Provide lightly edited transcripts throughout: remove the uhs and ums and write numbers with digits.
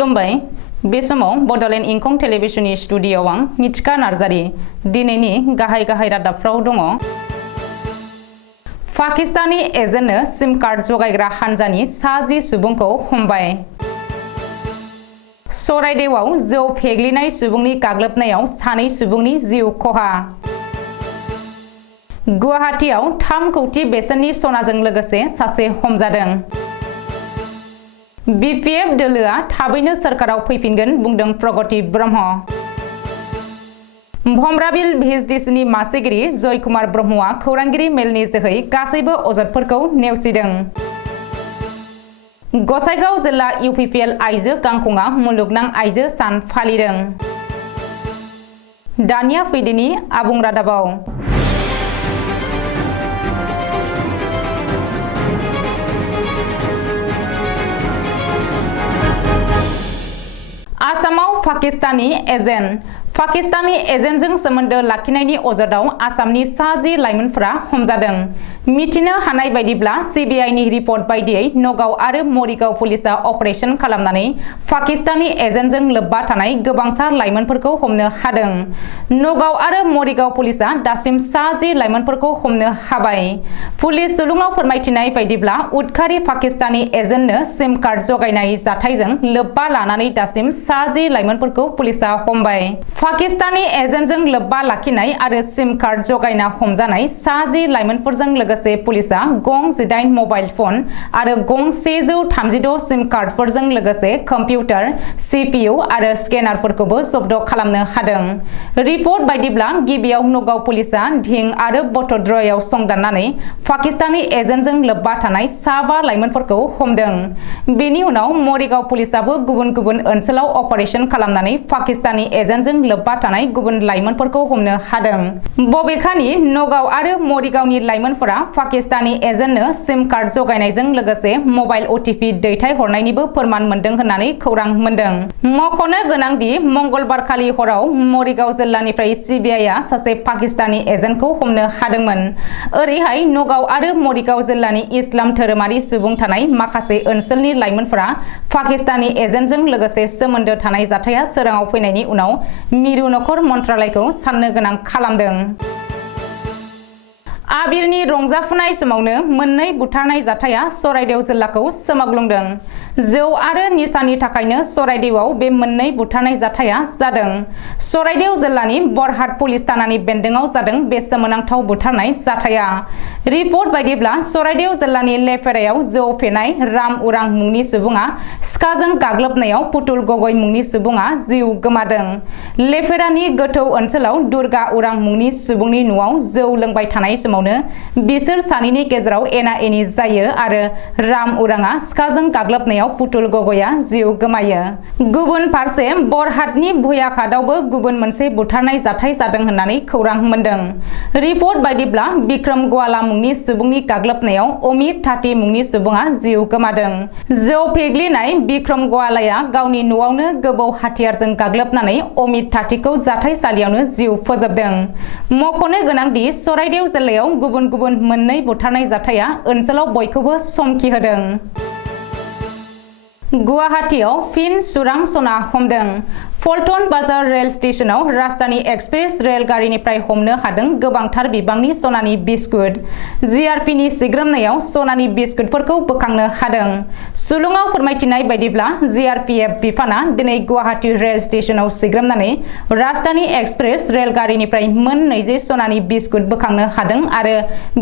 खुलुमबाय बे समाव बडलेण्ड इंखं टेलिभिजननि स्टुडिय'आव आं मिथिखा नार्जारी दिनैनि गाहाय रादाबफ्राव दङ। पाकिस्तानी एजेन्टनो सिम कार्ड जगायग्रा हान्जानि 60 सुबुंखौ हमबाय। चराइदेवआव जौ फेग्लिनाय सुबुंनि गाग्लोबनायाव 2 सुबुंनि जिउ खहा। गुवाहाटीआव 3 कौटि बेसेननि सनाजों लोगोसे सासे हमजादों। बीपीएफ दोलोआ थाबैनो सोरखाराव फैफिनगोन बुंदों प्रगति ब्रह्म। भमराबिल भिएचडिसिनि मासिगिरि जयकुमार ब्रह्मआ खौरांगिरि मेलनि जोहै गासैबो अजदफोरखौ नेवसिदों। गसाइगाव जिल्ला इउपिपिएल आइजो गांखंआ मुलुगनां आइजो सान फालिदों। दानिया फैदिनि आबुं रादाबाव। आसामाव पाकिस्तानी एजेन्टजों सोमोन्दो लाखिनायनि अजदाव आसामनि 60 लाइमोनफोरा हमजादों। मिथिनो हानाय बायदिब्ला सीबीआईनि रिपर्ट बायदियै नगाव आरो मरिगाव पुलिसा अपारेशन खालामनानै पाकिस्तानी एजेन्टजों लोब्बा थानाय गोबांथार लाइमोनफोरखौ हमनो हादों। नगाव आरो मरिगाव पुलिसा दासिम 60 लाइमोनफोरखौ हमनो हाबाय। पुलिस सुलुङाव फोरमायथिनाय बायदिब्ला उदखारि पाकिस्तानी एजेन्टनो सिम कार्ड जगायनाय जाथायजों लोब्बा लानानै दासिम 60 लाइमोनफोरखौ पुलिसा हमबाय। पाकिस्तानी एजेन्टजों लोब्बा लाखिनाय आरो सिम कार्ड जगायना हमजानाय 60 लाइमोनफोरजों लोगोसे पुलिसा गं 18 मबाइल फन आरो गं 136 सिम कार्डफोरजों लोगोसे कम्पिउटार, सीपीयू आरो स्केनारफोरखौबो जब्द खालामनो हादों। रिपर्ट बायदिब्ला गिबियाव नगाव पुलिसा धिं आरो बटद्रयाव संदाननानै पाकिस्तानी एजेन्टजों लोब्बा थानाय 5 लाइमोनफोरखौ हमदों। बेनि उनाव मरिगाव पुलिसाबो गुबुन गुबुन ओनसोलाव अपारेशन खालामनानै पाकिस्तानी एजेन्टजों लोब्बा थानाय गुबुन लाइमोनफोरखौ हमनो हादों। बबेखानि नगाव आरो मरिगावनि लाइमोनफोरा पाकिस्तानी एजेन्टनो सिम कार्ड जगायनायजों लोगोसे मबाइल ओटीपी दैथाय हरनायनिबो फोरमान मोनदों होननानै खौरां मोनदों। मख'नो गोनांदि मंगलबारखालि हराव मरिगाव जिल्लानिफ्राय सीबीआईआ सासे पाकिस्तानी एजेन्टखौ हमनो हादोंमोन। ओरैहाय नगाव आरो मरिगाव जिल्लानि इस्लाम धोरोमारि सुबुं थानाय माखासे ओनसोलनि लाइमोनफोरा पाकिस्तानी एजेन्टजों लोगोसे सोमोन्दो थानाय जाथाया सोराङाव फैनायनि उनाव मिरु नखर मन्त्रालयखौ साननो गोनां खालामदों। आबिरनि रंजाफुनाय समावनो मोननै बुथारनाय जाथाया चराइदेव जिल्लाखौ सोमावग्लुंदों। जौ आरो निसानि थाखायनो चराइदेवआव बे मोननै बुथारनाय जाथाया जादों। चराइदेव जिल्लानि बरहाट पुलिस थानानि बेन्दोंआव जादों बे सोमोनांथाव बुथारनाय जाथाया। रिपर्ट बायदिब्ला चराइदेव जिल्लानि लेफेरायाव जौ फेनाय राम उरां मुंनि सुबुङा सिखाजों गाग्लोबनायाव पुतुल गगৈ मुंनि सुबुङा जिउ गोमादों। लेफेरानि गोथौ ओनसोलाव दुर्गा उरां मुंनि सुबुंनि न'आव जौ लोंबाय थानाय समावनो बिसोर सानैनि गेजेराव एना एनि जायो आरो राम उराङा सिखाजों गाग्लोबनायाव पुतुल गगैआ जिउ गोमायो। गुबुन फारसे बरहाटनि भुयाघाटआवबो गुबुन मोनसे बुथारनाय जाथाय जादों होननानै खौरां मोनदों। रिपर्ट बायदिब्ला बिक्रम गवाला मुंनि सुबुंनि गाग्लोबनायाव अमित थाथि मुंनि सुबुङा जिउ गोमादों। जौ फेग्लिनाय बिक्रम गवालाया गावनि न'आवनो गोबौ हाथियारजों गाग्लोबनानै अमित थाथिखौ जाथायसालियावनो जिउ फोजोबदों। मख'नो गोनांदि चराइदेव जिल्लायाव गुबुन गुबुन मोननै बुथारनाय जाथाया ओनसोलाव बयखौबो समखिहोदों। गुवाहाटीआव फिन सुरां सना हमदों। फल्टन बाजार रेल स्टेशनाव राजधानी एक्सप्रेस रेलगारिनिफ्राय हमनो हादों गोबांथार बिबांनि सनानि बिस्कुट। जीआरपीनि सिग्रोमनायाव सनानि बिस्कुटफोरखौ बोखांनो हादों। सुलुङाव फोरमायथिनाय बायदिब्ला जीआरपीएफ बिफाना दिनै गुवाहाटी रेल स्टेशनाव सिग्रोमनानै राजधानी एक्सप्रेस रेलगारिनिफ्राय मोन 20 सनानि बिस्कुट बोखांनो हादों आरो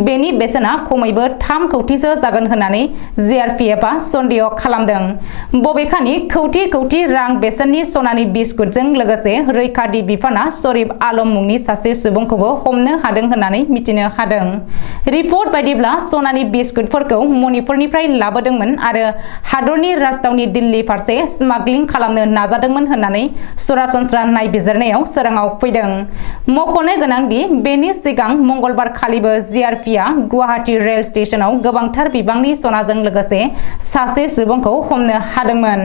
बेनि बेसेना खमैबो 3 कौटिसो जागोन होननानै जीआरपीएफआ सन्देह खालामदों। बबेखानि कौटि रां बेसेननि सनानि बिस्कुटजों लोगोसे रैखाथि बिफाना शरीफ आलम मुंनि सासे सुबुंखौबो हमनो हादों होननानै मिथिनो हादों। रिपर्ट बायदिब्ला सनानि बिस्कुटफोरखौ मणिपुरनिफ्राय लाबोदोंमोन आरो हादरनि राजधानी दिल्ली फारसे स्मागलिं खालामनो नाजादोंमोन होननानै सरासनस्रा नायबिजिरनायाव सोराङाव फैदों। मख'नो गोनांदि बेनि सिगां मंगलबार खालिबो जीआरपीआ गुवाहाटी रेल स्टेशनाव गोबांथार बिबांनि सनाजों लोगोसे सासे सुबुंखौ हमनो हादोंमोन।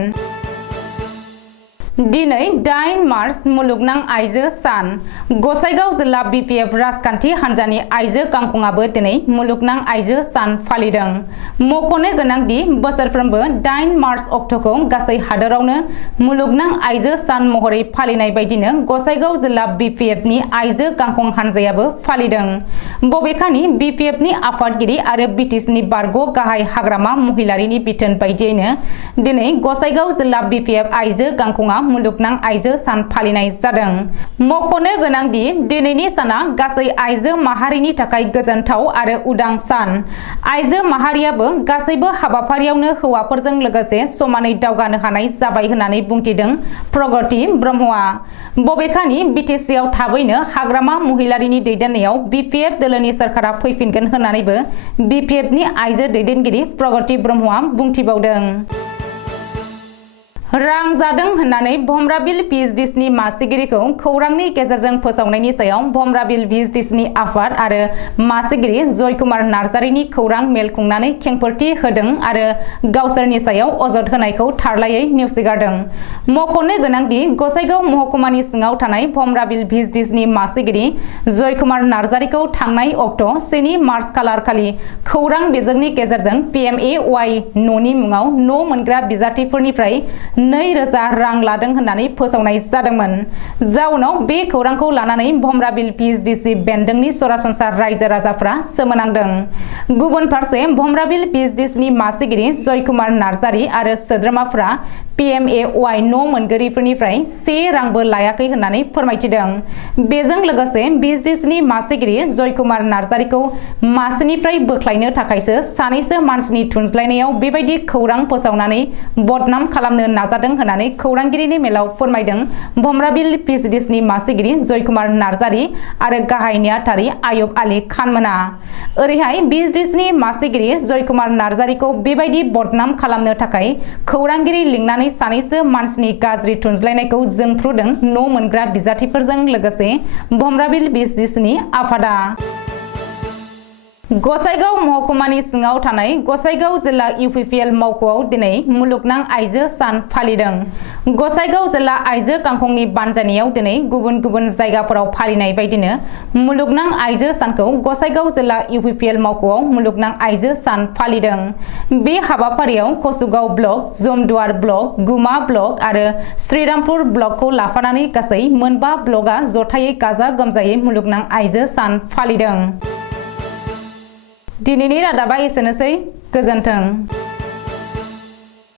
दिनै 8 मार्च मुलुगनां आइजो सान गसाइगाव जिल्ला बिपिएफ राजखान्थि हान्जानि आइजो गांखंआबो दिनै मुलुगनां आइजो सान फालिदों। मख'नो गोनांदि बोसोरफ्रोमबो 8 मार्च अक्ट'खौ गासै हादोरावनो मुलुगनां आइजो सान महरै फालिनाय बायदिनो गसाइगाव जिल्ला बिपिएफनि आइजो गांखं हान्जायाबो फालिदों। बबेखानि बिपिएफनि आफादगिरि आरो बिटिसिनि बारग' गाहाय हाग्रामा महिलारिनि बिथोन बायदियैनो दिनै गसाइगाव जिल्ला बिपिएफ आइजो गांखंआ मुलुगनां आइजो सान फालिनाय जादों। मख'नो गोनांदि दिनैनि साना गासै आइजो माहारिनि थाखाय गोजोनथाव आरो उदां सान। आइजो माहारियाबो गासैबो हाबाफारियावनो हौवाफोरजों लोगोसे समानै दावगानो हानाय जाबाय होननानै बुंथिदों प्रगति ब्रह्मआ। बबेखानि बिटिसिआव थाबैनो हाग्रामा महिलारिनि दैदेननायाव बिपिएफ दोलोनि सोरखारा फैफिनगोन होननानैबो बिपिएफनि आइजो दैदेनगिरि प्रगति ब्रह्मआ बुंथिबावदों। रां जादों होननानै भमराबिल भिएचडिसिनि मासिगिरिखौ खौरांनि गेजेरजों फोसावनायनि सायाव भमराबिल भिएचडिसिनि आफाद आरो मासिगिरि जयकुमार नार्जारिनि खौरां मेल खुंनानै खेंफोरथि होदों आरो गावसोरनि सायाव अजद होनायखौ थारलायै नेवसिगारदों। मख'नो गोनांदि गसाइगाव महकुमानि सिङाव थानाय भमराबिल भिएचडिसिनि मासिगिरि जयकुमार नार्जारिखौ थांनाय अक्ट' 1 मार्च खालारखालि खौरां बिजोंनि गेजेरजों पिएमएवाइ न'नि मुङाव न' मोनग्रा बिजाथिफोरनिफ्राय 2,000 रां लादों होननानै फोसावनाय जादोंमोन। जाउनाव बे खौरांखौ लानानै भमराबिल भिएचडिसि बेन्दोंनि सरासनस्रा रायजो राजाफ्रा सोमोनांदों। गुबुन फारसे भमराबिल भिएचडिसिनि मासिगिरि जयकुमार नार्जारि आरो सोद्रोमाफ्रा पिएमएवाइ न' मोनगिरिफोरनिफ्राय 1 रांबो लायाखै होननानै फोरमायथिदों। बेजों लोगोसे भिएचडिसिनि मासिगिरि जयकुमार नार्जारिखौ मासिनिफ्राय बोख्लायनो थाखायसो सानैसो मानसिनि थुनज्लायनायाव बेबायदि खौरां फोसावनानै बदनाम खालामनो नाजादों होननानै खौरांगिरिनि मेलाव फोरमायदों भमराबिल भिएचडिसिनि मासिगिरि जयकुमार नार्जारि आरो गाहाय नेहाथारि आयुब आली खानमोना। ओरैहाय भिएचडिसिनि मासिगिरि जयकुमार नार्जारिखौ बेबायदि बदनाम खालामनो थाखाय खौरांगिरि लिंनानै सानैसो मानसिनि गाज्रि थुनज्लायनायखौ जोंफ्रुदों न' मोनग्रा बिजाथिफोरजों लोगोसे भमराबिल भिएचडिसिनि आफादा। गसाइगाव महकुमानि सिङाव थानाय गसाइगाव जिल्ला इउपिपिएल मावख'आव दिनै मुलुगनां आइजो सान फालिदों। गसाइगाव जिल्ला आइजो गांखंनि बानजायनायाव दिनै गुबुन गुबुन जायगाफोराव फालिनाय बायदिनो मुलुगनां आइजो सानखौ गसाइगाव जिल्ला इउपिपिएल मावख'आव मुलुगनां आइजो सान फालिदों। बे हाबाफारियाव कसुगाव ब्लक, जमदुवार ब्लक, गुमा ब्लक आरो श्रीरामपुर ब्लकखौ लाफानानै गासै 4 ब्लकआ जथायै गाजा गोमजायै मुलुगनां आइजो सान फालिदों। दिनैनि रादाबा एसेनोसै। गोजोन्थों।